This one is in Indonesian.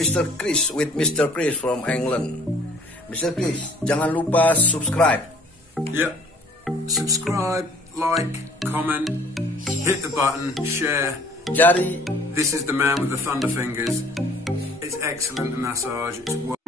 Mr. Chris with Mr. Chris from England. Mr. Chris, jangan lupa subscribe. Yep. Subscribe, like, comment, hit the button, share. Jari. This is the man with the thunder fingers. It's excellent, the massage. It's